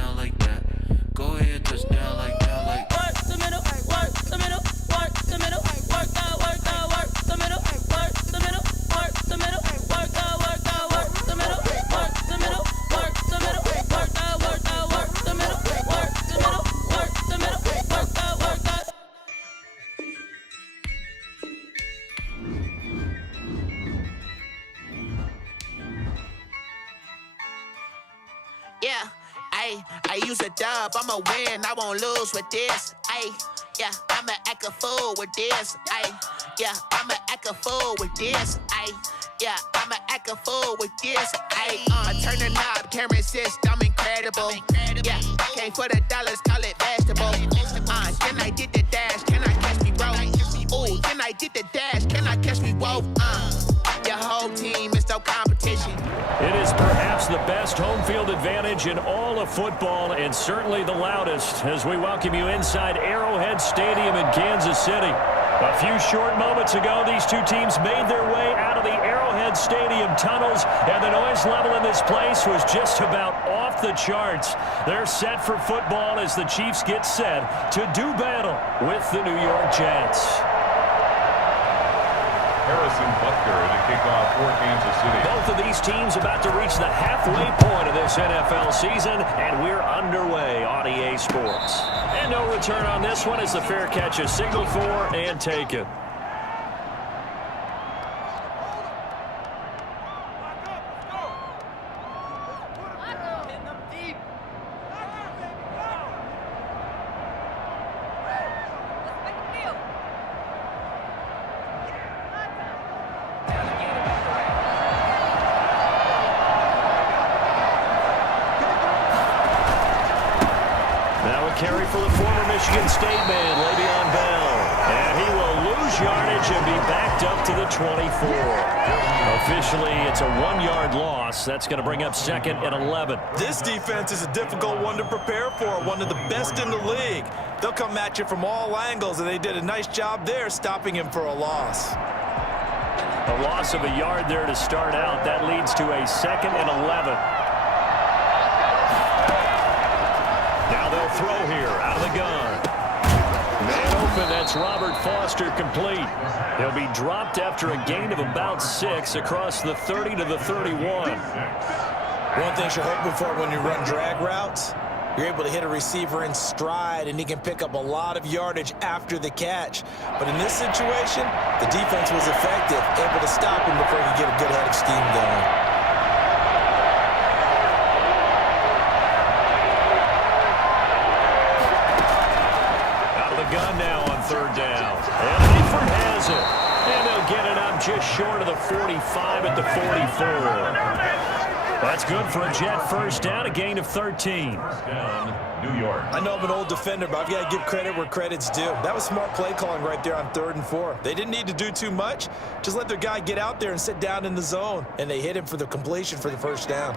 touchdown like that. Go ahead, touchdown like that, like work the middle, work the middle, work the middle, work the middle, work the middle, work the middle, work the middle, work the middle, work the middle, work the middle, work the middle, work the middle, work the middle, work the middle, work the. Yeah, I use a dub, I'ma win, I won't lose with this. Yeah, I'ma act a fool with this. Yeah, I'ma act a fool with this. Yeah, I'ma act a fool with this. I turn the knob, camera assist, I'm incredible. Yeah, came for the dollars, call it vegetable. Then I did the dash, can I catch me, bro? Ooh, then I did the dash, can I catch me, whoa? Your whole team is no competition. It is perhaps the best home field advantage in all of football, and certainly the loudest, as we welcome you inside Arrowhead Stadium in Kansas City. A few short moments ago, these two teams made their way out of the Arrowhead Stadium tunnels, and the noise level in this place was just about off the charts. They're set for football as the Chiefs get set to do battle with the New York Jets. Harrison Butker to kick off for Kansas City. Both of these teams about to reach the halfway point of this NFL season, and we're underway on EA Sports. And no return on this one as the fair catch is signaled for and taken. Carry for the former Michigan State man, Le'Veon Bell. And he will lose yardage and be backed up to the 24. Officially, it's a 1-yard loss. That's going to bring up 2nd and 11. This defense is a difficult one to prepare for, one of the best in the league. They'll come at you from all angles, and they did a nice job there stopping him for a loss. A loss of a yard there to start out. That leads to a 2nd and 11. Now they'll throw here out of the gun. Man open, that's Robert Foster complete. He'll be dropped after a gain of about 6 across the 30 to the 31. One thing you're hoping for when you run drag routes, you're able to hit a receiver in stride, and he can pick up a lot of yardage after the catch. But in this situation, the defense was effective, able to stop him before he could get a good head of steam going. Gun now on 3rd down. And Eifert has it. And they'll get it up just short of the 45 at the 44. That's good for a Jet first down, a gain of 13. Down, New York. I know I'm an old defender, but I've got to give credit where credit's due. That was smart play calling right there on 3rd and 4. They didn't need to do too much. Just let their guy get out there and sit down in the zone. And they hit him for the completion for the first down.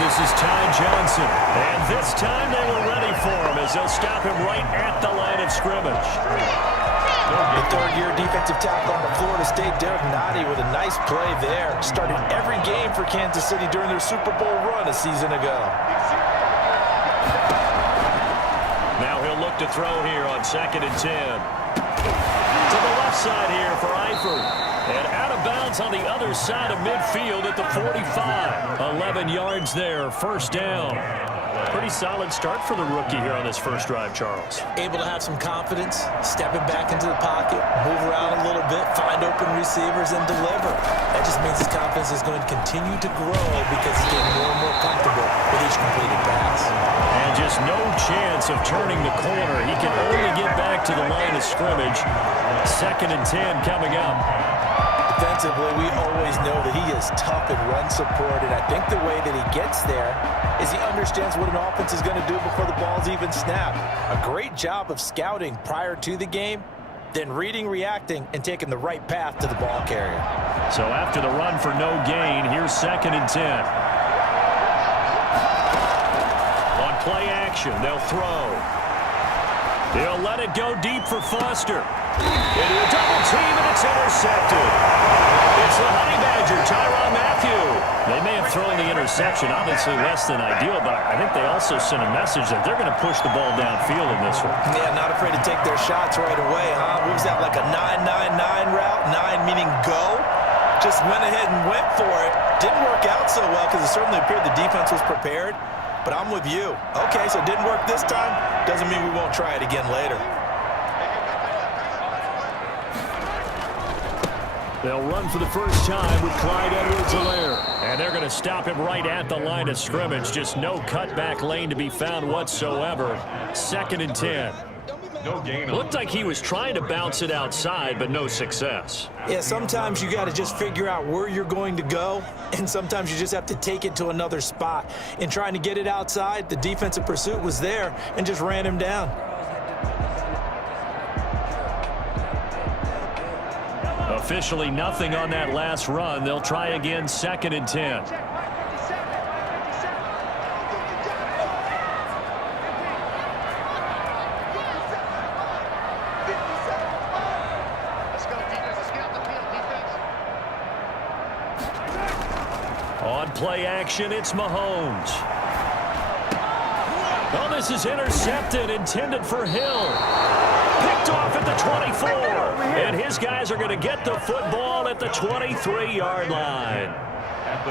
This is Ty Johnson. And this time they were ready for him as they'll stop him right at the line of scrimmage. The 3rd-year defensive tackle on the Florida State, Derek Nottie, with a nice play there. Started every game for Kansas City during their Super Bowl run a season ago. Now he'll look to throw here on 2nd and 10. To the left side here for Eifert. And out of bounds on the other side of midfield at the 45. 11 yards there, first down. Pretty solid start for the rookie here on this first drive, Charles. Able to have some confidence, stepping back into the pocket, move around a little bit, find open receivers, and deliver. That just means his confidence is going to continue to grow because he's getting more and more comfortable with each completed pass. And just no chance of turning the corner. He can only get back to the line of scrimmage. 2nd and 10 coming up. Defensively, we always know that he is tough and run support, and I think the way that he gets there is he understands what an offense is going to do before the ball's even snapped. A great job of scouting prior to the game, then reading, reacting, and taking the right path to the ball carrier. So after the run for no gain, here's 2nd and 10. On play action, they'll throw. He'll let it go deep for Foster. Into a double team, and it's intercepted. It's the Honey Badger, Tyrann Mathieu. They may have thrown the interception, obviously less than ideal, but I think they also sent a message that they're going to push the ball downfield in this one. Yeah, not afraid to take their shots right away, huh? What was that, like a 9-9-9 route? 9 meaning go? Just went ahead and went for it. Didn't work out so well because it certainly appeared the defense was prepared. But I'm with you. Okay, so it didn't work this time. Doesn't mean we won't try it again later. They'll run for the first time with Clyde Edwards-Helaire. And they're going to stop him right at the line of scrimmage. Just no cutback lane to be found whatsoever. 2nd and 10. No gain. Looked like he was trying to bounce it outside, but no success. Yeah, sometimes you got to just figure out where you're going to go, and sometimes you just have to take it to another spot. In trying to get it outside, the defensive pursuit was there and just ran him down. Officially nothing on that last run. They'll try again, 2nd and 10. On play action, it's Mahomes. Oh, this is intercepted, intended for Hill. Picked off at the 24. And his guys are going to get the football at the 23-yard line.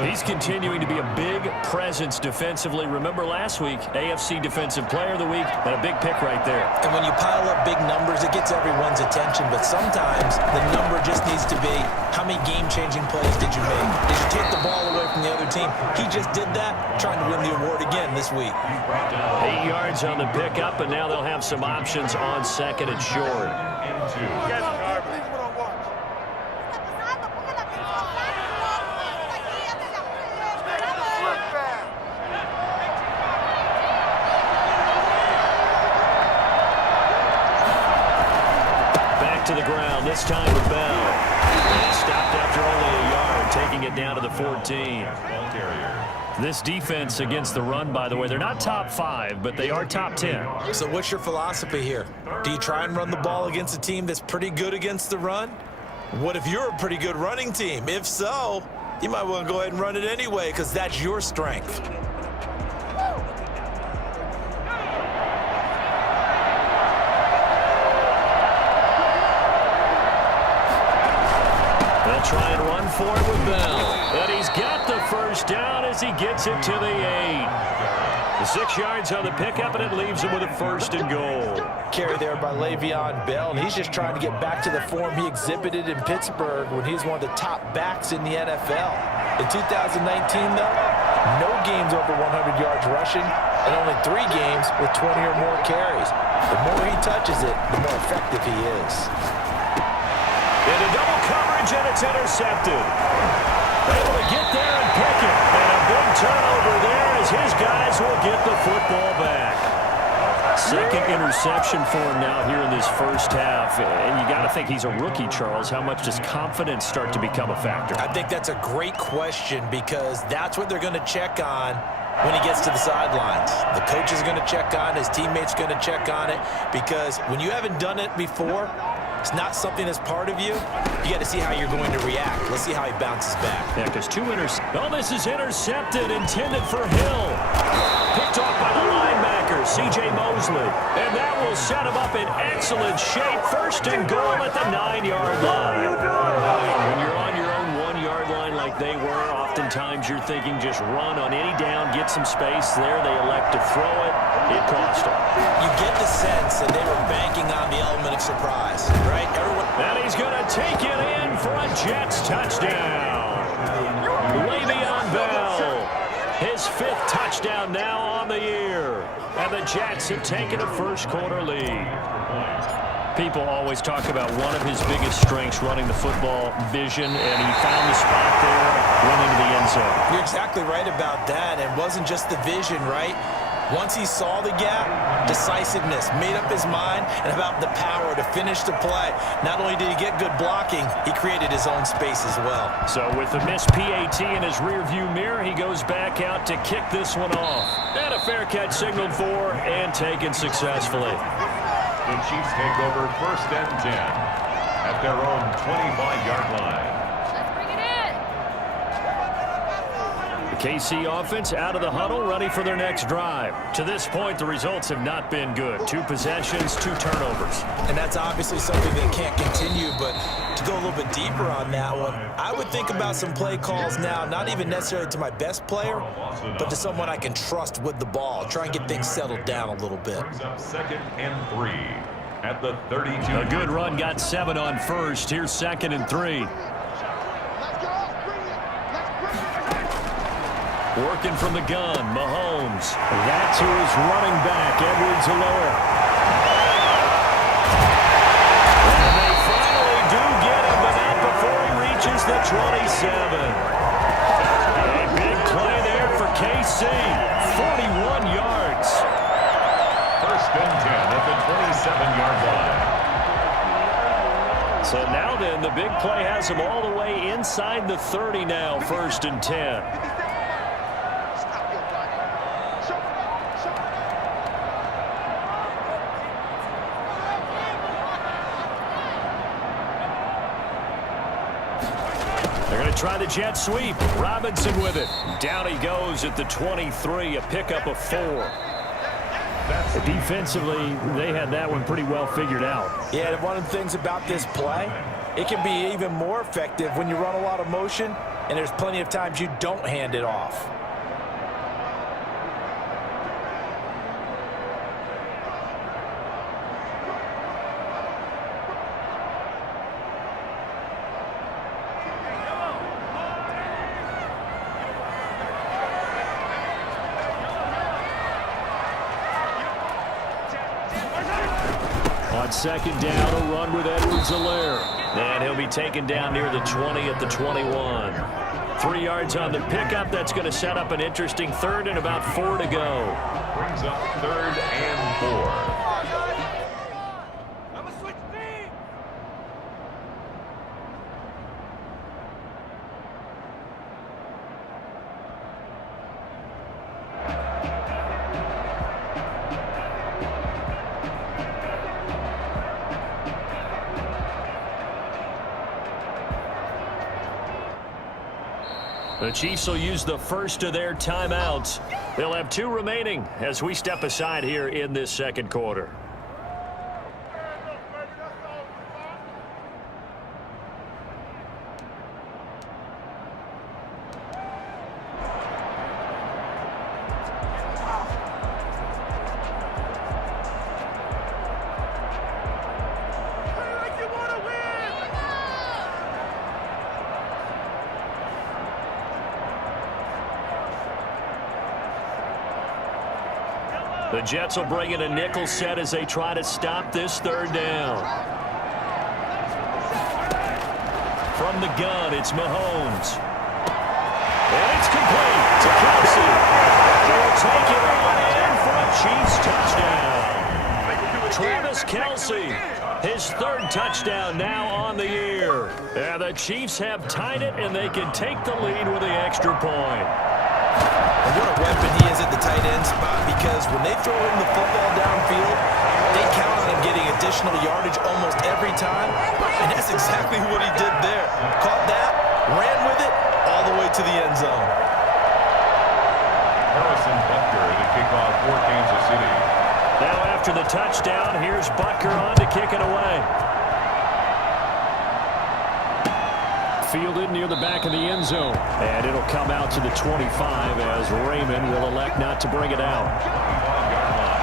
He's continuing to be a big presence defensively. Remember last week, AFC Defensive Player of the Week, and a big pick right there. And when you pile up big numbers, it gets everyone's attention. But sometimes the number just needs to be, how many game-changing plays did you make? Did you take the ball away from the other team? He just did that, trying to win the award again this week. 8 yards on the pickup, and now they'll have some options on 2nd and short. To the ground, this time with Bell. And stopped after only a yard, taking it down to the 14. This defense against the run, by the way, they're not top 5, but they are top 10. So what's your philosophy here? Do you try and run the ball against a team that's pretty good against the run? What if you're a pretty good running team? If so, you might want to go ahead and run it anyway because that's your strength. Try and run for it with Bell. And he's got the first down as he gets it to the 8. The 6 yards on the pickup, and it leaves him with a 1st and goal. Carry there by Le'Veon Bell, and he's just trying to get back to the form he exhibited in Pittsburgh when he was one of the top backs in the NFL. In 2019, though, no games over 100 yards rushing, and only 3 games with 20 or more carries. The more he touches it, the more effective he is. Into double coverage, and it's intercepted. Able to get there and pick it. And a big turnover there as his guys will get the football back. 2nd interception for him now here in this first half. And you got to think he's a rookie, Charles. How much does confidence start to become a factor? I think that's a great question because that's what they're going to check on when he gets to the sidelines. The coach is going to check on it. His teammates going to check on it because when you haven't done it before, it's not something that's part of you. You got to see how you're going to react. Let's see how he bounces back. Yeah, because Oh, this is intercepted, intended for Hill. Picked off by the linebacker, C.J. Mosley. And that will set him up in excellent shape. 1st and goal at the 9-yard line. When you're on your own 1-yard line like they were, oftentimes you're thinking just run on any down, get some space there. They elect to throw it. It cost them. You get the sense that they were banking on the element of surprise, right? And he's going to take it in for a Jets touchdown. Le'Veon Bell, his 5th touchdown now on the year. And the Jets have taken a first-quarter lead. People always talk about one of his biggest strengths, running the football, vision, and he found the spot there, went into the end zone. You're exactly right about that. It wasn't just the vision, right? Once he saw the gap, decisiveness, made up his mind, and about the power to finish the play. Not only did he get good blocking, he created his own space as well. So with the missed PAT in his rearview mirror, he goes back out to kick this one off. And a fair catch signaled for and taken successfully. The Chiefs take over 1st and 10 at their own 25-yard line. KC offense out of the huddle, ready for their next drive. To this point, the results have not been good. 2 possessions, 2 turnovers. And that's obviously something that can't continue, but to go a little bit deeper on that one, I would think about some play calls now, not even necessarily to my best player, but to someone I can trust with the ball. Try and get things settled down a little bit. Brings up 2nd and 3 at the 32. A good run, got 7 on first. Here's 2nd and 3. Working from the gun, Mahomes. That's who is running back, Edwards-Helaire. And they finally do get him, but not before he reaches the 27. A big play there for KC. 41 yards. 1st and 10 at the 27-yard line. So now then, the big play has him all the way inside the 30 now, 1st and 10. Try the jet sweep. Robinson with it. Down he goes at the 23, a pickup of 4. Defensively, they had that one pretty well figured out. Yeah, one of the things about this play, it can be even more effective when you run a lot of motion, and there's plenty of times you don't hand it off. On 2nd down, a run with Edwards-Helaire. And he'll be taken down near the 20 at the 21. 3 yards on the pickup. That's going to set up an interesting 3rd and about 4 to go. Brings up 3rd and 4. The Chiefs will use the first of their timeouts. They'll have 2 remaining as we step aside here in this 2nd quarter. The Jets will bring in a nickel set as they try to stop this 3rd down. From the gun, it's Mahomes. And it's complete to Kelce. They'll take it on in for a Chiefs touchdown. Travis Kelce, his 3rd touchdown now on the year. And the Chiefs have tied it, and they can take the lead with the extra point. And what a weapon he is at the tight end spot, because when they throw him the football downfield, they count on him getting additional yardage almost every time, and that's exactly what he did there. Caught that, ran with it, all the way to the end zone. Harrison Butker to kick off for Kansas City. Now after the touchdown, here's Butker on to kick it away. Fielded near the back of the end zone. And it'll come out to the 25 as Raymond will elect not to bring it out. 25-yard line.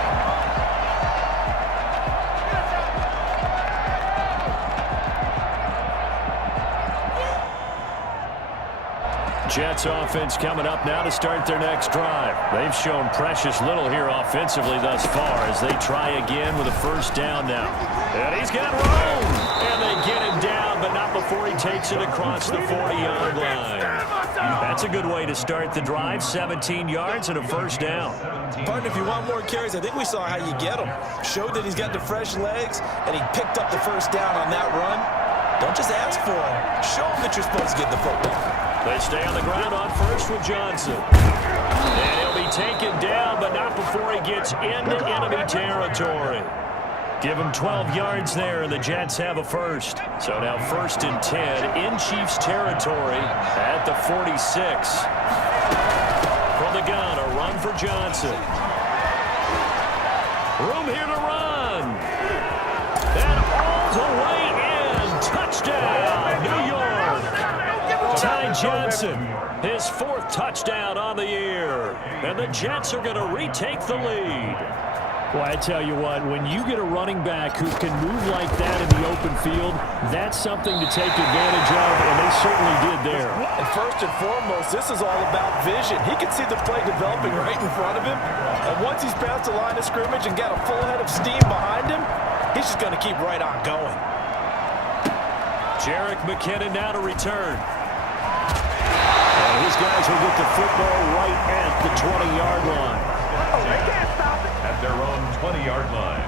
Jets offense coming up now to start their next drive. They've shown precious little here offensively thus far as they try again with a 1st down now. And he's got room. And they get him down, but not before he takes it across the 40-yard line. That's a good way to start the drive. 17 yards and a 1st down. Partner, if you want more carries, I think we saw how you get them. Showed that he's got the fresh legs, and he picked up the 1st down on that run. Don't just ask for him. Show him that you're supposed to get the football. They stay on the ground on 1st with Johnson. And he'll be taken down, but not before he gets into enemy territory. Give them 12 yards there, and the Jets have a first. So now 1st and 10 in Chiefs territory at the 46. From the gun, a run for Johnson. Room here to run. And all the way in. Touchdown, New York. Ty Johnson, his 4th touchdown on the year. And the Jets are going to retake the lead. Well, I tell you what, when you get a running back who can move like that in the open field, that's something to take advantage of, and they certainly did there. And first and foremost, this is all about vision. He can see the play developing right in front of him, and once he's past the line of scrimmage and got a full head of steam behind him, he's just going to keep right on going. Jerick McKinnon now to return. And his guys will get the football right at the 20-yard line. Oh, they can't stop it. At their own 20-yard line.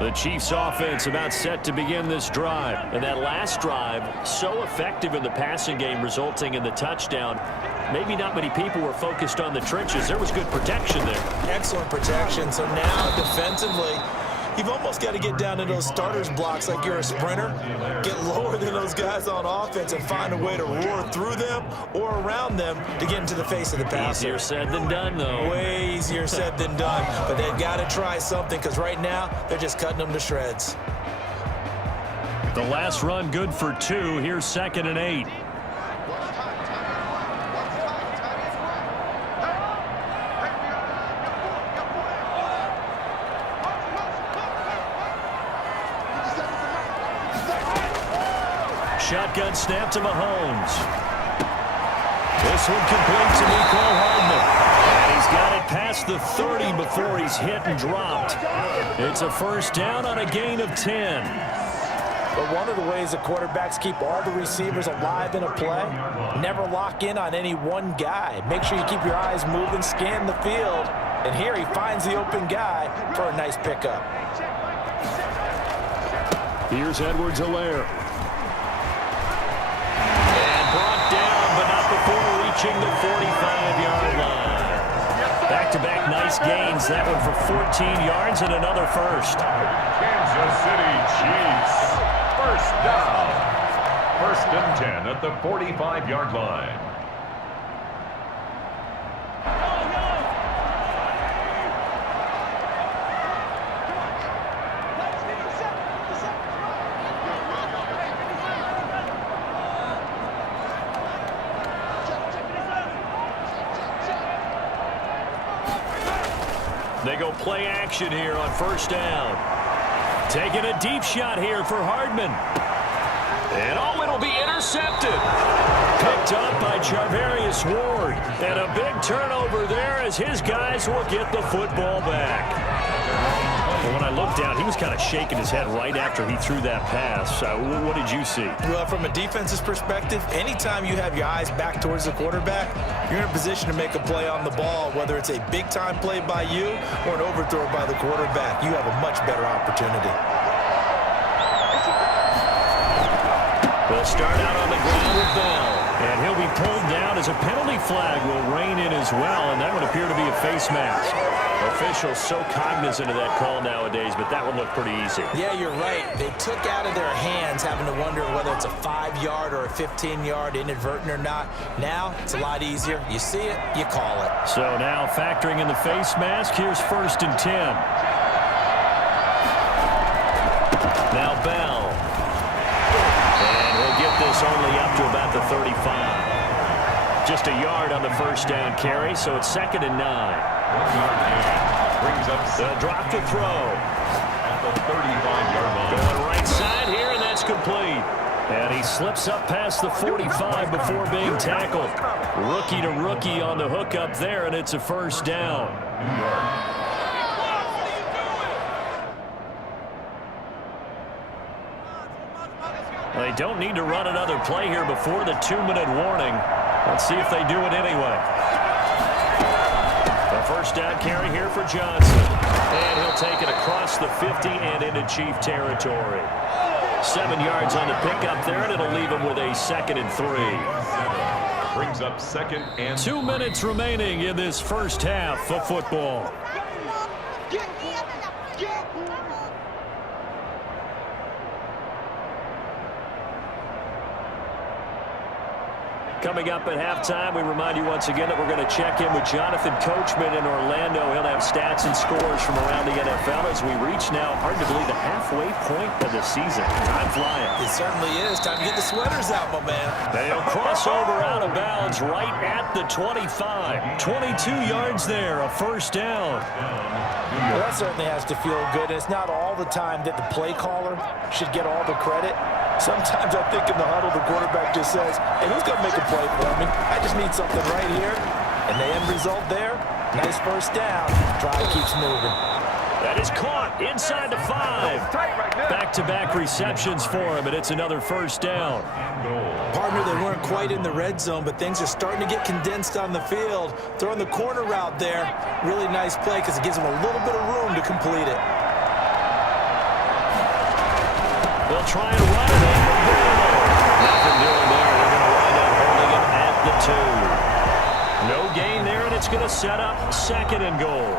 The Chiefs offense about set to begin this drive. And that last drive, so effective in the passing game, resulting in the touchdown. Maybe not many people were focused on the trenches. There was good protection there. Excellent protection. So now defensively, you've almost got to get down to those starters blocks like you're a sprinter. Get lower than those guys on offense and find a way to roar through them or around them to get into the face of the passer. Easier said than done, though. Way easier said than done. But they've got to try something because right now they're just cutting them to shreds. The last run good for 2. Here's 2nd and 8. Shotgun snap to Mahomes. This one complete to Mecole Hardman. And he's got it past the 30 before he's hit and dropped. It's a first down on a gain of 10. But one of the ways the quarterbacks keep all the receivers alive in a play, never lock in on any one guy. Make sure you keep your eyes moving, scan the field. And here he finds the open guy for a nice pickup. Here's Edwards-Helaire. Brought down, but not before reaching the 45-yard line. Back-to-back nice gains. That one for 14 yards and another first. Kansas City Chiefs. First down. 1st and 10 at the 45-yard line. They go play action here on 1st down. Taking a deep shot here for Hardman. And it'll be intercepted. Picked up by Charvarius Ward. And a big turnover there as his guys will get the football back. Well, when I looked down, he was kind of shaking his head right after he threw that pass. What did you see? Well, from a defense's perspective, anytime you have your eyes back towards the quarterback, you're in a position to make a play on the ball, whether it's a big-time play by you or an overthrow by the quarterback. You have a much better opportunity. They'll start out on the ground with Bell. And he'll be pulled down as a penalty flag will rein in as well, and that would appear to be a face mask. Officials so cognizant of that call nowadays, but that would look pretty easy. Yeah, you're right. They took out of their hands having to wonder whether it's a 5-yard or a 15-yard inadvertent or not. Now, it's a lot easier. You see it, you call it. So now factoring in the face mask, here's 1st and 10. Now Bell. And he'll get this only up to about the 35. Just a yard on the first down carry, so it's 2nd and 9. 1 yard gain. Brings up The drop to throw. at the 35-yard line. Going right side here, and that's complete. And he slips up past the 45 before being tackled. Rookie to rookie on the hook up there, and it's a first down. New York. They don't need to run another play here before the 2-minute warning. Let's see if they do it anyway. The first down carry here for Johnson. And he'll take it across the 50 and into Chief territory. 7 yards on the pickup there, and it'll leave him with a 2nd and 3. Brings up 2nd and 2 minutes remaining in this first half of football. Coming up at halftime, we remind you once again that we're going to check in with Jonathan Coachman in Orlando. He'll have stats and scores from around the NFL as we reach now, hard to believe, the halfway point of the season. Time flying. It certainly is. Time to get the sweaters out, my man. They'll cross over out of bounds right at the 25. 22 yards there, a first down. Well, that certainly has to feel good. It's not all the time that the play caller should get all the credit. Sometimes I think in the huddle, the quarterback just says, hey, who's going to make a play for me? I just need something right here. And the end result there, nice first down. Drive keeps moving. That is caught inside the 5. Back-to-back receptions for him, and it's another first down. Partner, they weren't quite in the red zone, but things are starting to get condensed on the field. Throwing the corner route there, really nice play because it gives them a little bit of room to complete it. They'll try and run it in. Nothing doing there. They're going to wind up holding it at the 2. No gain there, and it's going to set up 2nd and goal.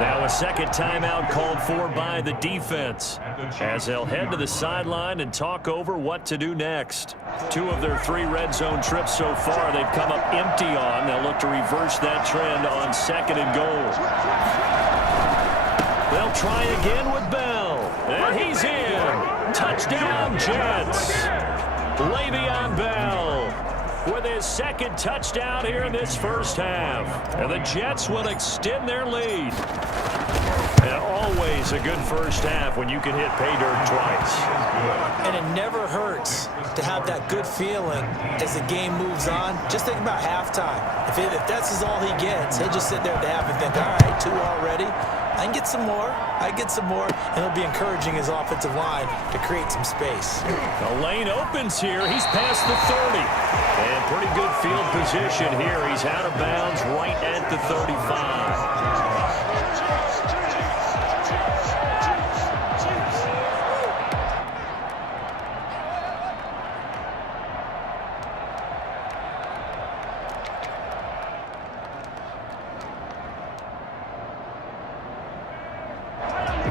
Now a second timeout called for by the defense as they'll head to the sideline and talk over what to do next. 2 of their 3 red zone trips so far they've come up empty on. They'll look to reverse that trend on 2nd and goal. They'll try again with Bell. And he's in. Touchdown, Jets. Le'Veon Bell with his 2nd touchdown here in this first half. And the Jets will extend their lead. And always a good first half when you can hit pay dirt twice. And it never hurts to have that good feeling as the game moves on. Just think about halftime. If that's all he gets, he'll just sit there at the half and think, all right, 2 already. I can get some more. And he'll be encouraging his offensive line to create some space. The lane opens here. He's past the 30. And pretty good field position here. He's out of bounds right at the 35.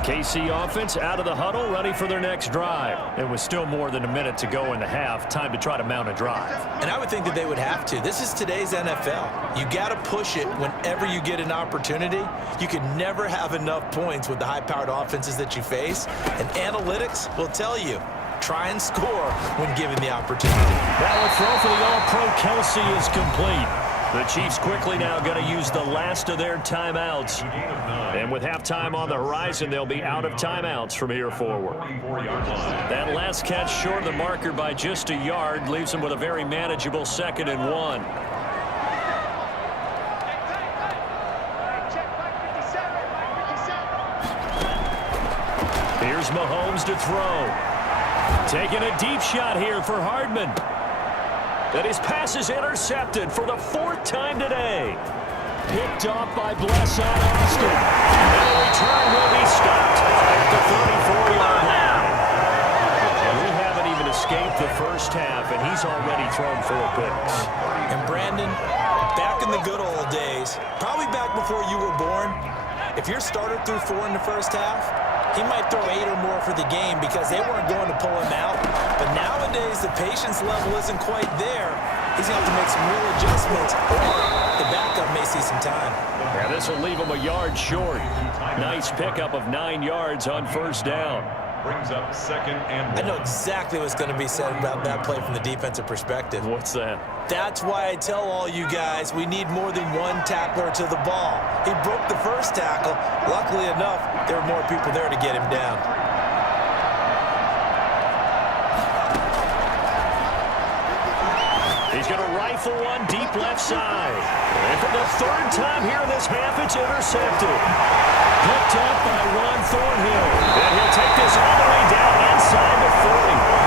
KC offense out of the huddle, ready for their next drive. It was still more than a minute to go in the half. Time to try to mount a drive. And I would think that they would have to. This is today's NFL. You got to push it whenever you get an opportunity. You can never have enough points with the high-powered offenses that you face. And analytics will tell you, try and score when given the opportunity. That throw for the All-Pro Kelsey is complete. The Chiefs quickly now going to use the last of their timeouts. And with halftime on the horizon, they'll be out of timeouts from here forward. That last catch short of the marker by just a yard leaves them with a very manageable 2nd and 1. Here's Mahomes to throw. Taking a deep shot here for Hardman. And his pass is intercepted for the 4th time today. Picked off by Bless on Austin. And the return will be stopped at the 34-yard line. And we haven't even escaped the first half, and he's already thrown 4 picks. And Brandon, back in the good old days, probably back before you were born, if your starter threw 4 in the first half, he might throw 8 or more for the game because they weren't going to pull him out. But nowadays, the patience level isn't quite there. He's going to have to make some real adjustments, or the backup may see some time. Yeah, this will leave him a yard short. Nice pickup of 9 yards on first down. Brings up 2nd and 1. I know exactly what's going to be said about that play from the defensive perspective. What's that? That's why I tell all you guys we need more than one tackler to the ball. He broke the first tackle. Luckily enough, there were more people there to get him down. He's going to rifle one deep left side. And for the 3rd time here in this half, it's intercepted. Picked up by Juan Thornhill. And he'll take this all the way down inside the 40.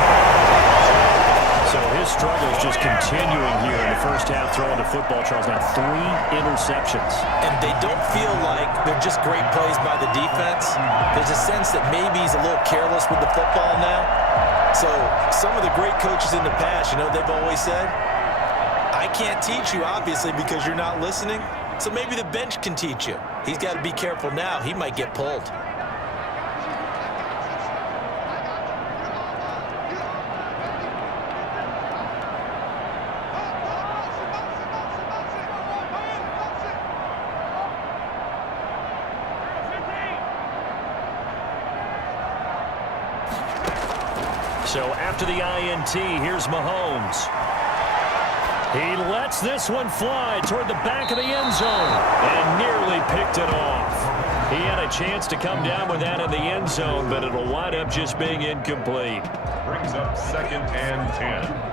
So his struggles just continuing here in the first half throwing the football, Charles. Now 3 interceptions. And they don't feel like they're just great plays by the defense. There's a sense that maybe he's a little careless with the football now. So some of the great coaches in the past, you know, they've always said, I can't teach you, obviously, because you're not listening. So maybe the bench can teach you. He's got to be careful now. He might get pulled. So after the INT, here's Mahomes. He lets this one fly toward the back of the end zone and nearly picked it off. He had a chance to come down with that in the end zone, but it'll wind up just being incomplete. Brings up 2nd and 10.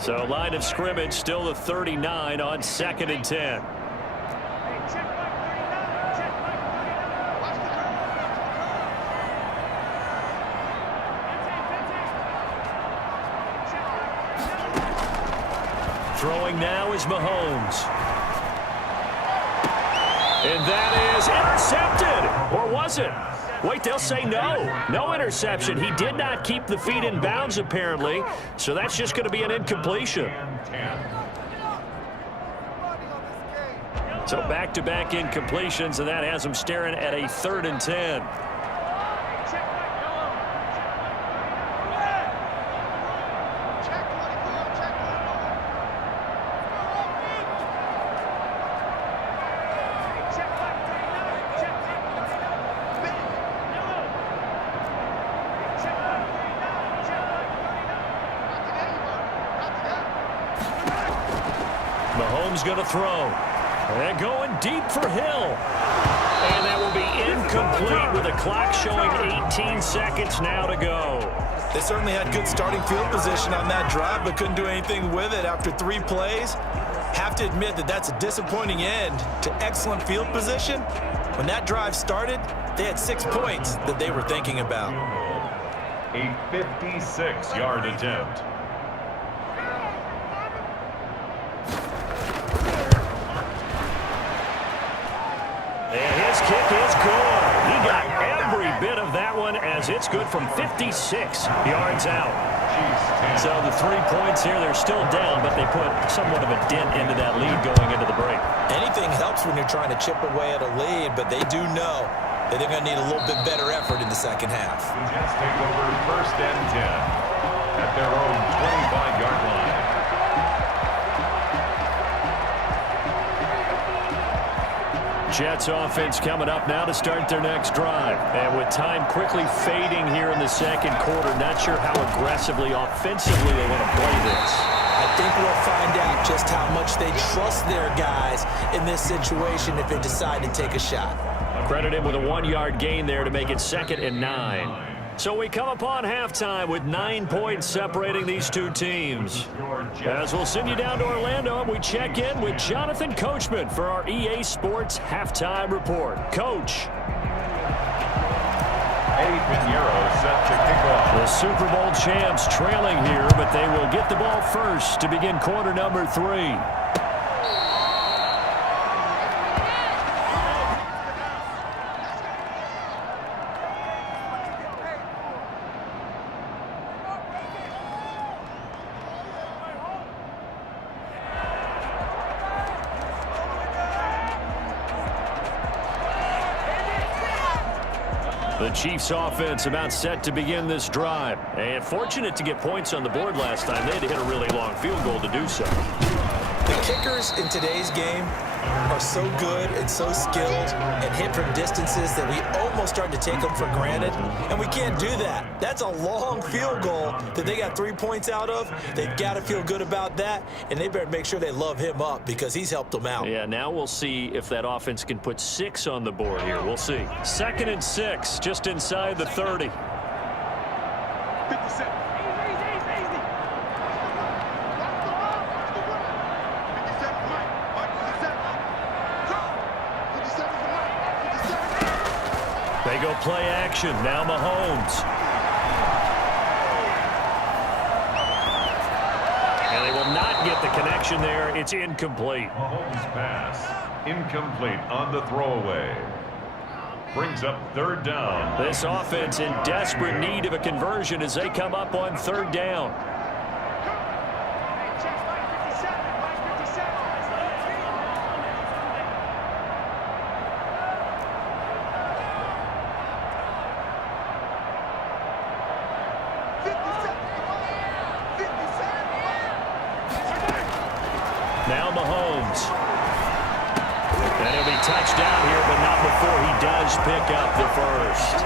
So line of scrimmage still the 39 on 2nd and 10. Throwing now is Mahomes. And that is intercepted. Or was it? Wait, they'll say no. No interception. He did not keep the feet in bounds, apparently. So that's just going to be an incompletion. So back-to-back incompletions, and that has him staring at a 3rd and 10. Mahomes going to throw. And going deep for Hill. And that will be incomplete with the clock showing 18 seconds now to go. They certainly had good starting field position on that drive, but couldn't do anything with it after 3 plays. Have to admit that that's a disappointing end to excellent field position. When that drive started, they had 6 points that they were thinking about. A 56-yard attempt. And his kick is good. He got every bit of that one as it's good from 56 yards out. So the 3 points here, they're still down, but they put somewhat of a dent into that lead going into the break. Anything helps when you're trying to chip away at a lead, but they do know that they're going to need a little bit better effort in the second half. The Jets take over 1st and 10 at their own 25-yard line. Jets offense coming up now to start their next drive. And with time quickly fading here in the second quarter, not sure how aggressively, offensively they want to play this. I think we'll find out just how much they trust their guys in this situation if they decide to take a shot. Credit him with a 1-yard gain there to make it 2nd and 9. So we come upon halftime with 9 points separating these two teams. As we'll send you down to Orlando, and we check in with Jonathan Coachman for our EA Sports Halftime Report. Coach. Eddie Pinheiro set to kick off. The Super Bowl champs trailing here, but they will get the ball first to begin quarter number 3. The Chiefs offense about set to begin this drive. And fortunate to get points on the board last time. They had to hit a really long field goal to do so. The kickers in today's game are so good and so skilled and hit from distances that we almost start to take them for granted. And we can't do that. That's a long field goal that they got 3 points out of. They've got to feel good about that. And they better make sure they love him up because he's helped them out. Yeah, now we'll see if that offense can put 6 on the board here. We'll see. 2nd and 6, just inside the 30. go play action. Now Mahomes. And they will not get the connection there. It's incomplete. Mahomes' pass incomplete on the throwaway. Brings up third down. This offense in desperate need of a conversion as they come up on third down. Now Mahomes. And he'll be touched down here, but not before he does pick up the first.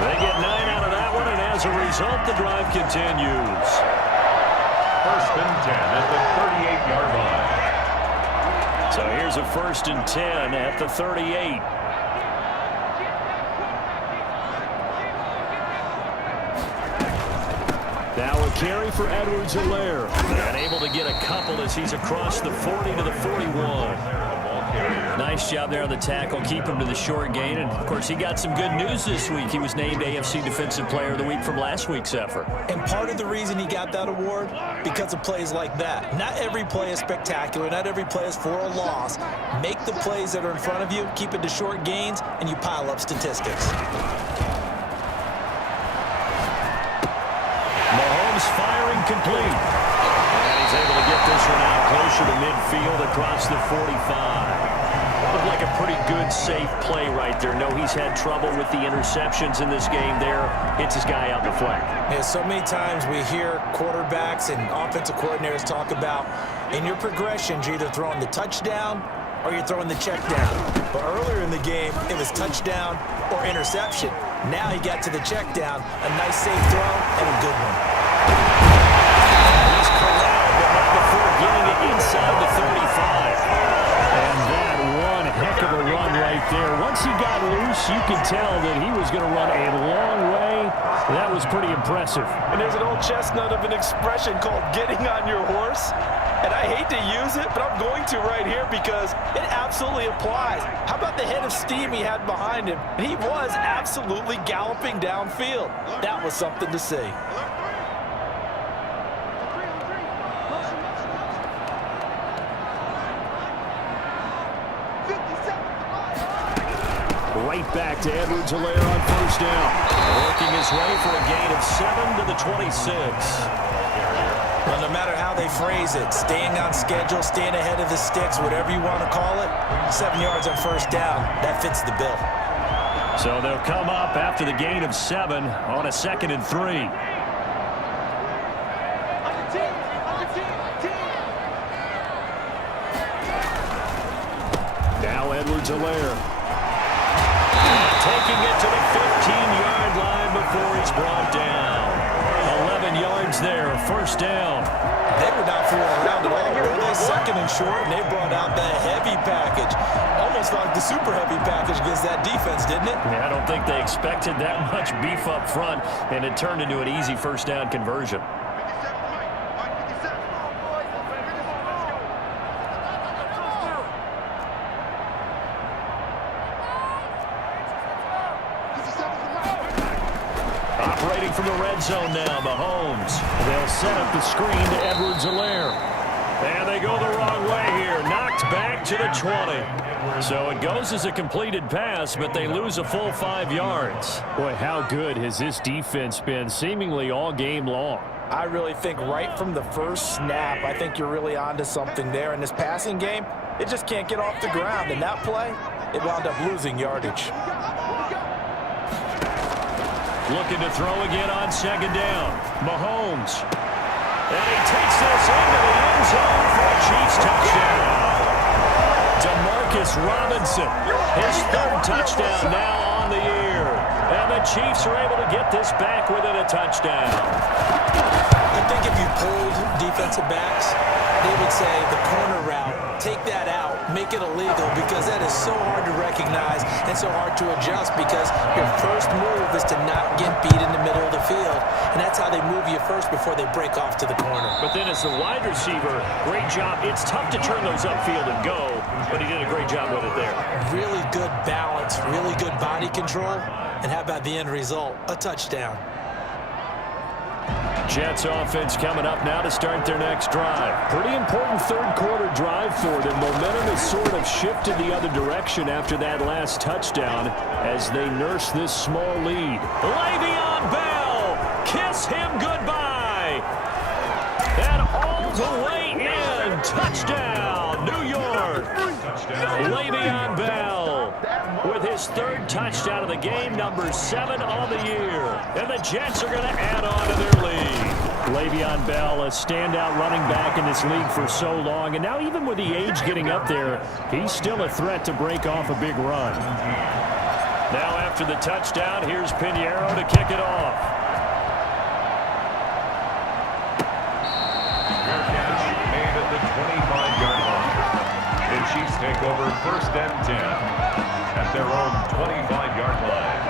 They get 9 out of that one, and as a result, the drive continues. First and 10 at the 38-yard line. So here's a first and 10 at the 38. Now a carry for Edwards-Helaire. And able to get a couple as he's across the 40 to the 41. Nice job there on the tackle. Keep him to the short gain. And, of course, he got some good news this week. He was named AFC Defensive Player of the Week from last week's effort. And part of the reason he got that award, because of plays like that. Not every play is spectacular. Not every play is for a loss. Make the plays that are in front of you, keep it to short gains, and you pile up statistics. Mahomes firing complete. And he's able to get this one out closer to midfield across the 45. Looked like a pretty good, safe play right there. No, he's had trouble with the interceptions in this game there. Hits his guy out in the flat. Yeah, so many times we hear quarterbacks and offensive coordinators talk about in your progressions, you're either throwing the touchdown or you're throwing the check down. But earlier in the game, it was touchdown or interception. Now he got to the check down, a nice safe throw and a good one. He's corralled, but not before getting it inside the 35. And that one heck of a run right there. Once he got loose, you could tell that he was going to run a long way. That was pretty impressive. And there's an old chestnut of an expression called getting on your horse. And I hate to use it, but I'm going to right here because it absolutely applies. How about the head of steam he had behind him? And he was absolutely galloping downfield. That was something to see. Right back to Edwards-Helaire on first down. Working his way for a gain of 7 to the 26. Well, no matter how they phrase it, staying on schedule, staying ahead of the sticks, whatever you want to call it, 7 yards on first down, that fits the bill. So they'll come up after the gain of 7 on a 2nd and 3. Now Edwards-Helaire. Taking it to the 15-yard line before he's brought down. 11 yards there, first down. They were not fooling around at all, were they? 2nd and short, and they brought out the heavy package. Almost like the super heavy package against that defense, didn't it? Yeah, I don't think they expected that much beef up front, and it turned into an easy first down conversion. Operating from the red zone now, Mahomes. They'll set up the screen to Edwards-Helaire. And they go the wrong way here. Knocked back to the 20. So it goes as a completed pass, but they lose a full 5 yards. Boy, how good has this defense been seemingly all game long? I really think right from the first snap, I think you're really onto something there. In this passing game, it just can't get off the ground. And that play, it wound up losing yardage. Looking to throw again on 2nd down. Mahomes. And he takes this into the end zone for a Chiefs touchdown. Demarcus Robinson, his 3rd touchdown now on the year. And the Chiefs are able to get this back within a touchdown. I think if you polled defensive backs, they would say the corner route, take that out. make it illegal, because that is so hard to recognize and so hard to adjust, because your first move is to not get beat in the middle of the field. And that's how they move you first before they break off to the corner. But then as the wide receiver, great job. It's tough to turn those upfield and go, but he did a great job with it there. Really good balance, really good body control. And how about the end result? A touchdown. Jets offense coming up now to start their next drive. Pretty important third quarter drive for them. Momentum has sort of shifted the other direction after that last touchdown as they nurse this small lead. Le'Veon Bell, kiss him goodbye. And all the way in, touchdown, New York. Le'Veon Bell with his third touchdown of the game, number 7 on the year. And the Jets are going to add on to their lead. Le'Veon Bell, a standout running back in this league for so long. And now even with the age getting up there, he's still a threat to break off a big run. Now after the touchdown, here's Pinheiro to kick it off. Fair catch made at the 25-yard line. The Chiefs take over 1st and 10 at their own 25-yard line.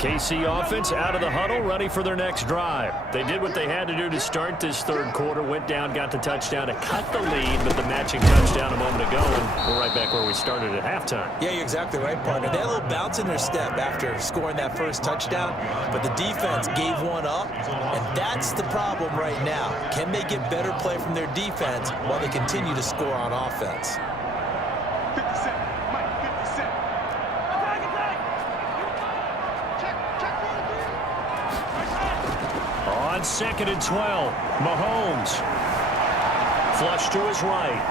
KC offense out of the huddle, ready for their next drive. They did what they had to do to start this third quarter, went down, got the touchdown to cut the lead, but the matching touchdown a moment ago, and we're right back where we started at halftime. Yeah, you're exactly right, partner. They had a little bounce in their step after scoring that first touchdown, but the defense gave one up, and that's the problem right now. Can they get better play from their defense while they continue to score on offense? 50 Cent, Mike, 50 Cent. On 2nd and 12, Mahomes. Flush to his right.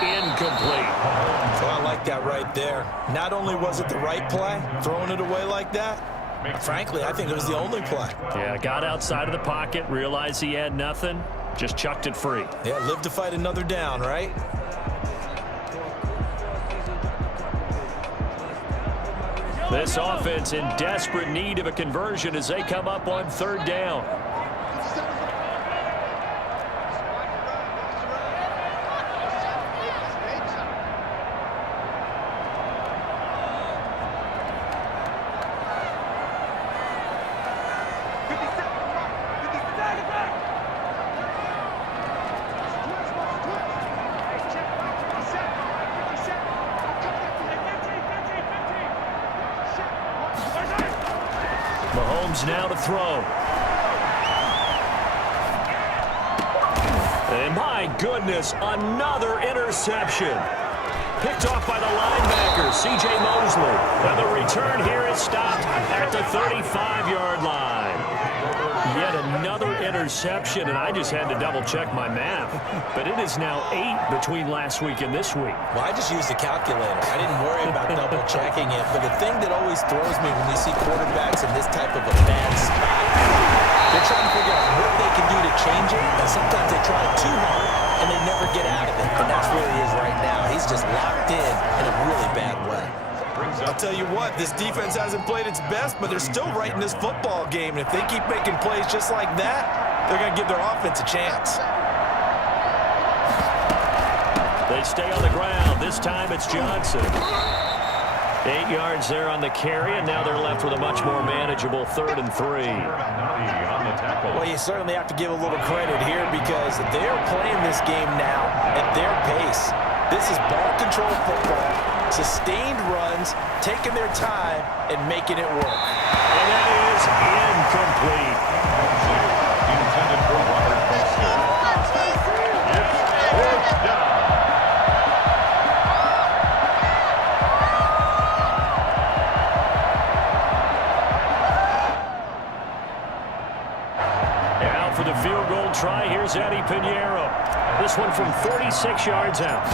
Incomplete. So I like that right there. Not only was it the right play, throwing it away like that, frankly, I think it was the only play. Yeah, got outside of the pocket, realized he had nothing, just chucked it free. Yeah, live to fight another down, right? This offense in desperate need of a conversion as they come up on 3rd down. Mahomes now to throw. And my goodness, another interception. Picked off by the linebacker, C.J. Mosley. And the return here is stopped at the 35-yard line. Yet another interception, and I just had to double-check my math. But it is now 8 between last week and this week. Well, I just used a calculator. I didn't worry about double-checking it. But the thing that always throws me when you see quarterbacks in this type of a bad spot, they're trying to figure out what they can do to change it, and sometimes they try too hard, and they never get out of it. And that's where he is right now. He's just locked in a really bad way. I'll tell you what, this defense hasn't played its best, but they're still right in this football game. And if they keep making plays just like that, they're going to give their offense a chance. They stay on the ground. This time it's Johnson. 8 yards there on the carry, and now they're left with a much more manageable 3rd and 3. Well, you certainly have to give a little credit here because they're playing this game now at their pace. This is ball control football, sustained runs, taking their time, and making it work. And that is incomplete. Intended for Robert Foster. It's 4th down. Now for the field goal try, here's Eddie Pinheiro. This one from 46 yards out.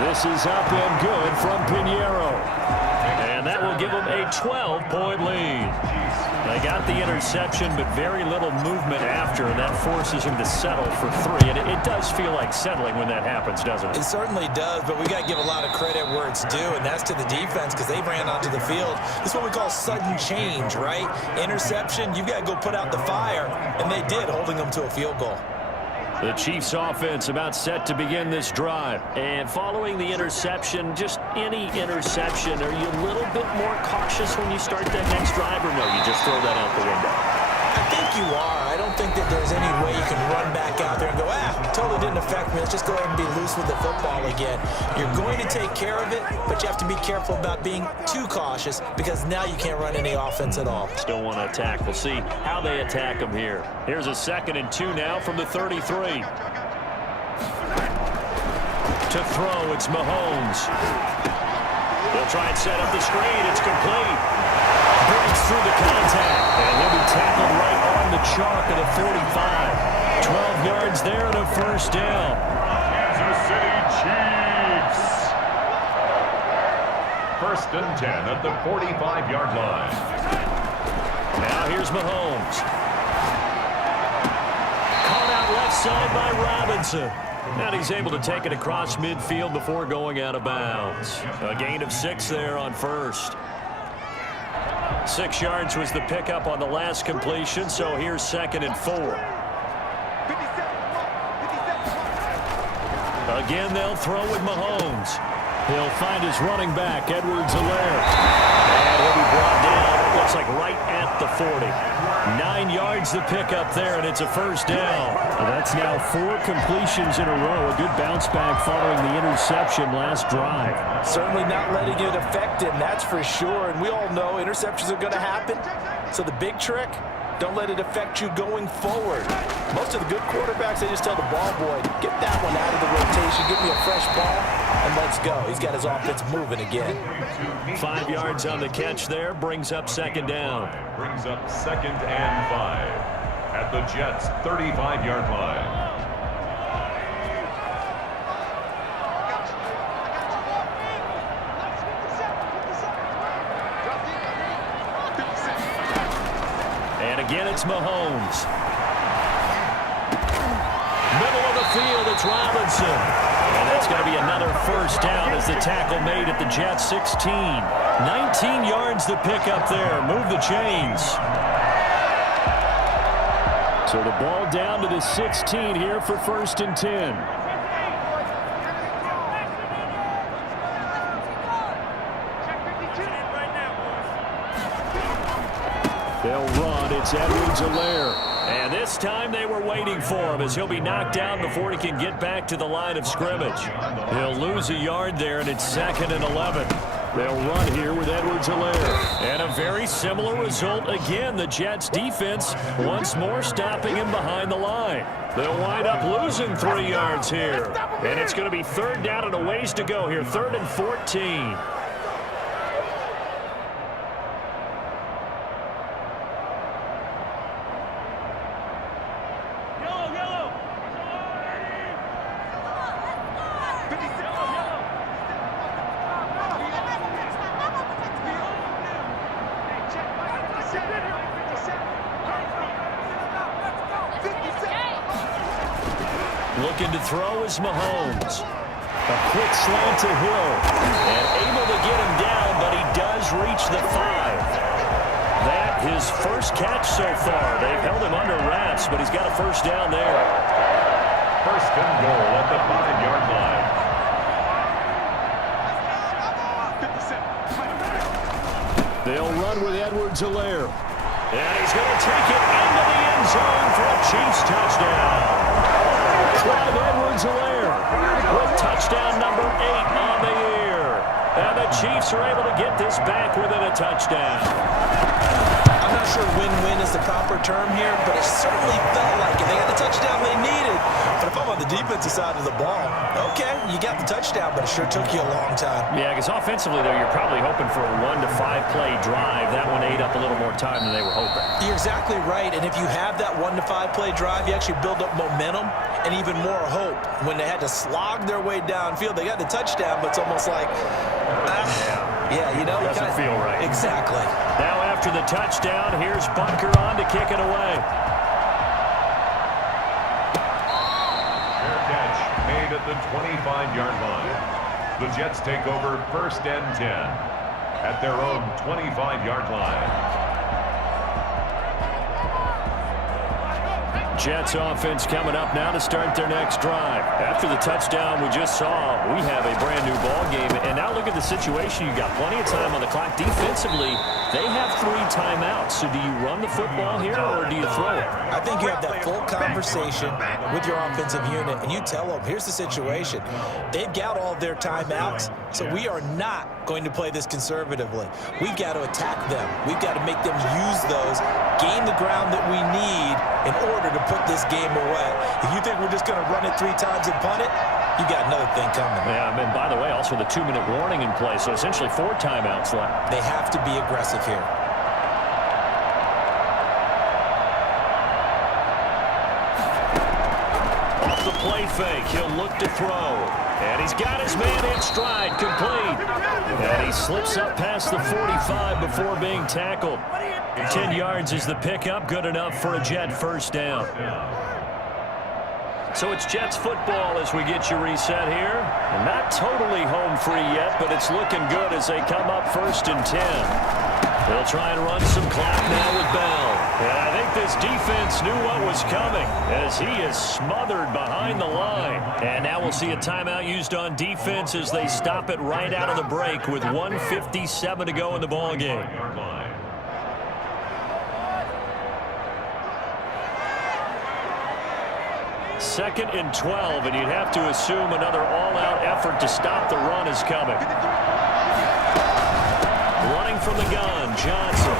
This is up and good from Pinheiro. And that will give them a 12-point lead. They got the interception, but very little movement after, and that forces him to settle for 3. And it does feel like settling when that happens, doesn't it? It certainly does, but we got to give a lot of credit where it's due, and that's to the defense because they ran onto the field. This is what we call sudden change, right? Interception, you've got to go put out the fire, and they did, holding them to a field goal. The Chiefs offense about set to begin this drive. And following the interception, just any interception, are you a little bit more cautious when you start that next drive, or no, you just throw that out the window? I think you are. I don't think that there's any way you can run back out there and go, totally didn't affect me. Let's just go ahead and be loose with the football again. You're going to take care of it, but you have to be careful about being too cautious because now you can't run any offense at all. Still want to attack. We'll see how they attack them here. Here's a 2nd and 2 now from the 33. To throw, it's Mahomes. They'll try and set up the screen. It's complete. Breaks through the contact, and he'll be tackled right on the chalk at a 45. 12 yards there and a first down. Kansas City Chiefs. 1st and 10 at the 45-yard line. Now here's Mahomes. Caught out left side by Robinson. And he's able to take it across midfield before going out of bounds. A gain of 6 there on first. 6 yards was the pickup on the last completion, so here's 2nd and 4. Again, they'll throw with Mahomes. He'll find his running back, Edwards-Helaire. And he'll be brought down, it looks like right at the 40. 9 yards the pickup there, and it's a first down. That's now 4 completions in a row. A good bounce back following the interception last drive. Certainly not letting it affect him, that's for sure. And we all know interceptions are going to happen. So the big trick, don't let it affect you going forward. Most of the good quarterbacks, they just tell the ball boy, get that one out of the rotation, give me a fresh ball, and let's go. He's got his offense moving again. 5 yards on the catch there, brings up 2nd down. Brings up 2nd and 5 at the Jets' 35-yard line. And again, it's Mahomes. Middle of the field, it's Robinson. And that's going to be another first down as the tackle made at the Jets' 16. 19 yards the pickup there. Move the chains. So the ball down to the 16 here for 1st and 10. They'll run. It's Edwards-Helaire. And this time they were waiting for him as he'll be knocked down before he can get back to the line of scrimmage. He'll lose a yard there, and it's 2nd and 11. They'll run here with Edwards-Helaire. And a very similar result again. The Jets defense once more stopping him behind the line. They'll wind up losing 3 yards here. And it's going to be 3rd down and a ways to go here. 3rd and 14. Looking to throw is Mahomes. A quick slant to Hill. And able to get him down, but he does reach the 5. That his first catch so far. They've held him under wraps, but he's got a first down there. 1st and goal at the 5-yard line. They'll run with Edwards-Helaire. And he's going to take it into the end zone for a Chiefs touchdown. Clyde Edwards-Helaire with touchdown number 8 on the year. And the Chiefs are able to get this back within a touchdown. I'm not sure win-win is the proper term here, but it certainly felt like it. They got the touchdown they needed. But if I'm on the defensive side of the ball, okay, you got the touchdown, but it sure took you a long time. Yeah, because offensively, though, you're probably hoping for a 1 to 5 play drive. That one ate up a little more time than they were hoping. You're exactly right, and if you have that 1 to 5 play drive, you actually build up momentum and even more hope. When they had to slog their way downfield, they got the touchdown, but it's almost like, yeah, you know. Doesn't feel right. Exactly. Now after the touchdown. Here's Butker on to kick it away. Fair catch made at the 25-yard line. The Jets take over 1st and 10 at their own 25-yard line. Jets offense coming up now to start their next drive. After the touchdown we just saw, we have a brand new ball game. And now look at the situation. You got plenty of time on the clock. Defensively, they have 3 timeouts. So do you run the football here or do you throw it? I think you have that full conversation with your offensive unit, and you tell them, here's the situation. They've got all their timeouts, so we are not going to play this conservatively. We've got to attack them. We've got to make them use those, gain the ground that we need in order to put this game away. If you think we're just going to run it 3 times and punt it, you got another thing coming. Yeah, and by the way, also the 2-minute warning in play, so essentially 4 timeouts left. They have to be aggressive here. Off the play fake, he'll look to throw. And he's got his man in stride, complete. And he slips up past the 45 before being tackled. 10 yards is the pickup, good enough for a Jet first down. So it's Jets football as we get you reset here. And not totally home free yet, but it's looking good as they come up 1st and 10. They'll try and run some clock now with Bell. And I think this defense knew what was coming as he is smothered behind the line. And now we'll see a timeout used on defense as they stop it right out of the break with 1:57 to go in the ball game. 2nd and 12, and you'd have to assume another all-out effort to stop the run is coming. Running from the gun, Johnson.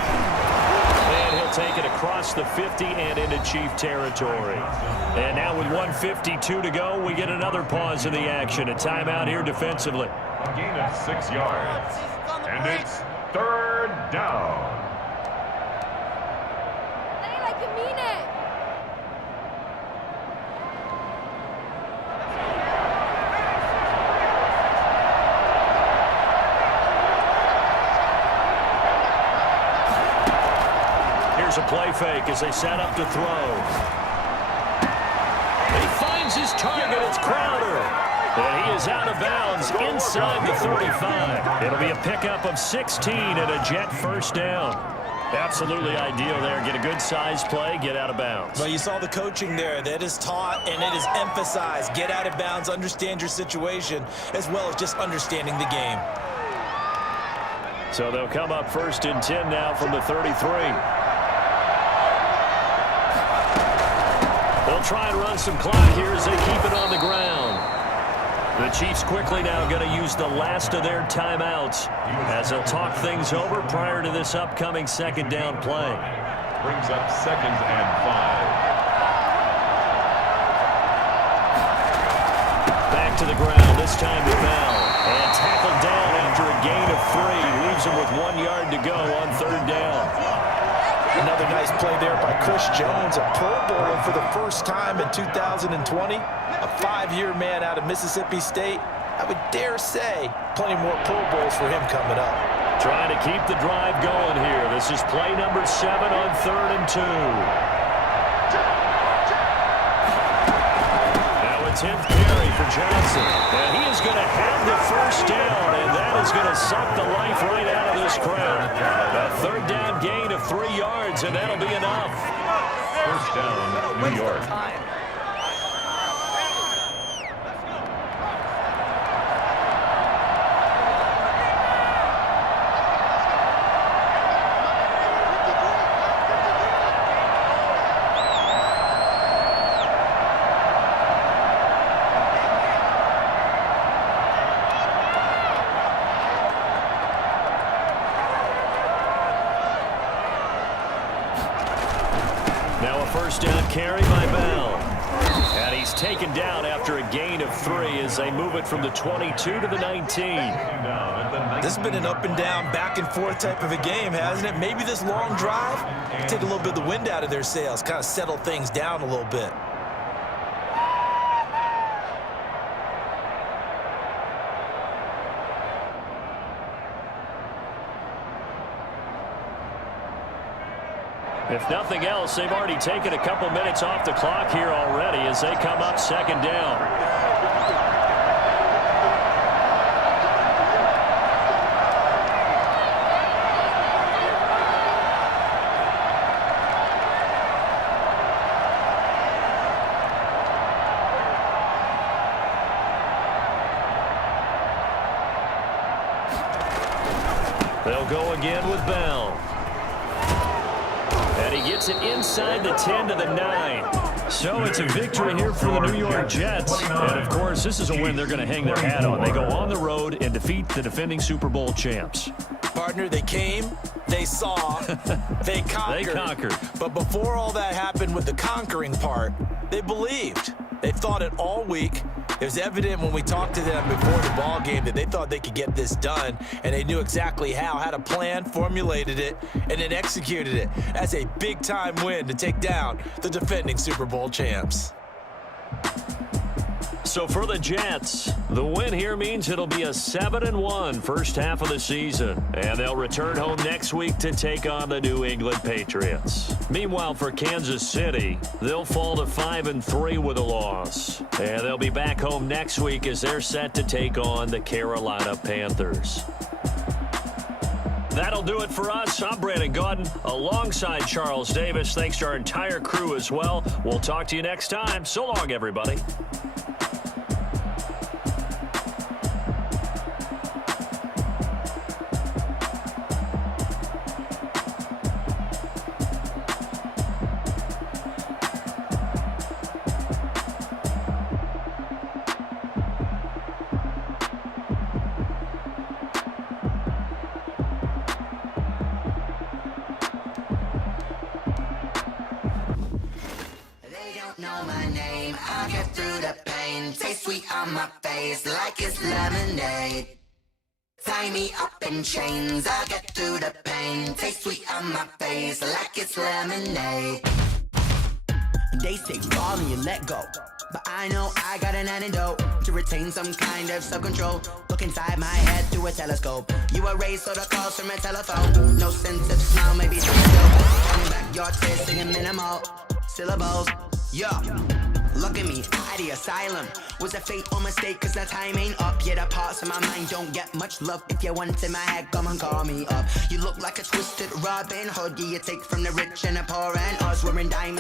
And he'll take it across the 50 and into Chief territory. And now with 1:52 to go, we get another pause in the action. A timeout here defensively. A gain of 6 yards. And it's 3rd down. Play like you mean it. Here's a play fake as they set up to throw. He finds his target. It's Crowder. And he is out of bounds inside the 35. It'll be a pickup of 16 and a Jet first down. Absolutely ideal there. Get a good size play, get out of bounds. Well, you saw the coaching there. That is taught and it is emphasized. Get out of bounds, understand your situation, as well as just understanding the game. So they'll come up 1st and 10 now from the 33. They'll try and run some clock here as they keep it on the ground. The Chiefs quickly now going to use the last of their timeouts as they'll talk things over prior to this upcoming 2nd down play. Brings up 2nd and 5. Back to the ground, this time to Bell. And tackled down after a gain of 3. Leaves him with 1 yard to go on 3rd down. Another nice play there by Chris Jones, a Pro Bowler for the first time in 2020. A 5-year man out of Mississippi State. I would dare say plenty more Pro Bowls for him coming up. Trying to keep the drive going here. This is play number 7 on 3rd and 2. Now a 10th carry for Johnson. And he is going to have the first down, and that is going to suck the life right out of this crowd. A 3rd down gain of 3 yards, and that'll be enough. First down, New York. Now a first down carry by Bell. And he's taken down after a gain of 3 as they move it from the 22 to the 19. This has been an up and down, back and forth type of a game, hasn't it? Maybe this long drive, take a little bit of the wind out of their sails, kind of settle things down a little bit. If nothing else, they've already taken a couple minutes off the clock here already as they come up second down. They'll go again with Bell. And he gets it inside the 10 to the 9. So it's a victory here for the New York Jets. And, of course, this is a win they're going to hang their hat on. They go on the road and defeat the defending Super Bowl champs. Partner, they came, they saw, they conquered. They conquered. But before all that happened with the conquering part, they believed. They thought it all week. It was evident when we talked to them before the ball game that they thought they could get this done, and they knew exactly how, had a plan, formulated it, and then executed it. That's a big-time win to take down the defending Super Bowl champs. So for the Jets, the win here means it'll be a 7-1 first half of the season. And they'll return home next week to take on the New England Patriots. Meanwhile, for Kansas City, they'll fall to 5-3 with a loss. And they'll be back home next week as they're set to take on the Carolina Panthers. That'll do it for us. I'm Brandon Gaudin alongside Charles Davis. Thanks to our entire crew as well. We'll talk to you next time. So long, everybody. Know my name, I'll get through the pain. Taste sweet on my face like it's lemonade. Tie me up in chains, I'll get through the pain. Taste sweet on my face like it's lemonade. They say fall and you let go, but I know I got an antidote to retain some kind of self-control. Look inside my head through a telescope. You erase all the calls from a telephone. No sense of smile, maybe it's still turning back your tears, singing minimal syllables. Yo, look at me, at the asylum. Was a fate or mistake, cause the time ain't up. Yeah, the parts of my mind don't get much love. If you want in my head, come and call me up. You look like a twisted Robin Hood. Yeah, you take from the rich and the poor and us. We're in diamonds.